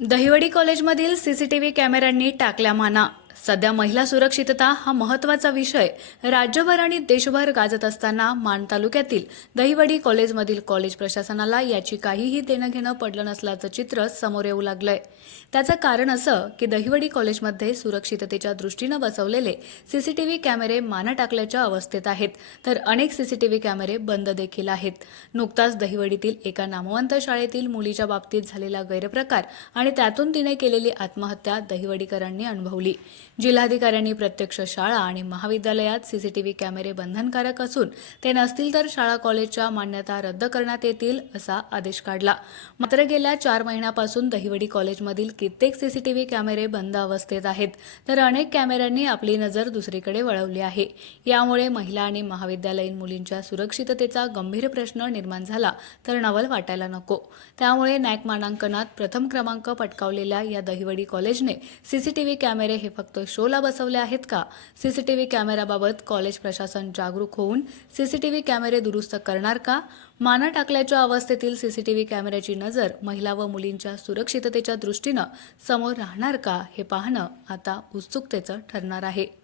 दहिवडी कॉलेजमधील सीसीटीव्ही कॅमेऱ्यांनी टाकल्या माना. सध्या महिला सुरक्षितता हा महत्त्वाचा विषय राज्यभर आणि देशभर गाजत असताना मान तालुक्यातील दहिवडी कॉलेजमधील कॉलेज प्रशासनाला याची काहीही देणं घेणं पडलं नसल्याचं चित्र समोर येऊ लागलंय. त्याचं कारण असं की दहिवडी कॉलेजमध्ये सुरक्षिततेच्या दृष्टीनं बसवलेले सीसीटीव्ही कॅमेरे माना टाकल्याच्या अवस्थेत आहेत, तर अनेक सीसीटीव्ही कॅमेरे बंद देखील आहेत. नुकताच दहिवडीतील एका नामवंत शाळेतील मुलीच्या बाबतीत झालेला गैरप्रकार आणि त्यातून तिने केलेली आत्महत्या दहिवडीकरांनी अनुभवली. जिल्हाधिकाऱ्यांनी प्रत्यक्ष शाळा आणि महाविद्यालयात सीसीटीव्ही कॅमेरे बंधनकारक असून ते नसतील तर शाळा कॉलेजच्या मान्यता रद्द करण्यात येतील असा आदेश काढला. मात्र गेल्या 4 महिन्यापासून दहिवडी कॉलेजमधील कित्येक सीसीटीव्ही कॅमेरे बंद अवस्थेत आहेत, तर अनेक कॅमेऱ्यांनी आपली नजर दुसरीकडे वळवली आहे. यामुळे महिला आणि महाविद्यालयीन मुलींच्या सुरक्षिततेचा गंभीर प्रश्न निर्माण झाला तर नवल वाटायला नको. त्यामुळे नॅक मानांकनात प्रथम क्रमांक पटकावलेल्या या दहिवडी कॉलेजने सीसीटीव्ही कॅमेरे हे फक्त शोला बसवले आहेत का? सीसीटीव्ही कॅमेऱ्याबाबत कॉलेज प्रशासन जागरूक होऊन सीसीटीव्ही कॅमेरे दुरुस्त करणार का? माना टाकल्याच्या अवस्थेतील सीसीटीव्ही कॅमेऱ्याची नजर महिला व मुलींच्या सुरक्षिततेच्या दृष्टीनं समोर राहणार का, हे पाहणं आता उत्सुकतेचं ठरणार आहे.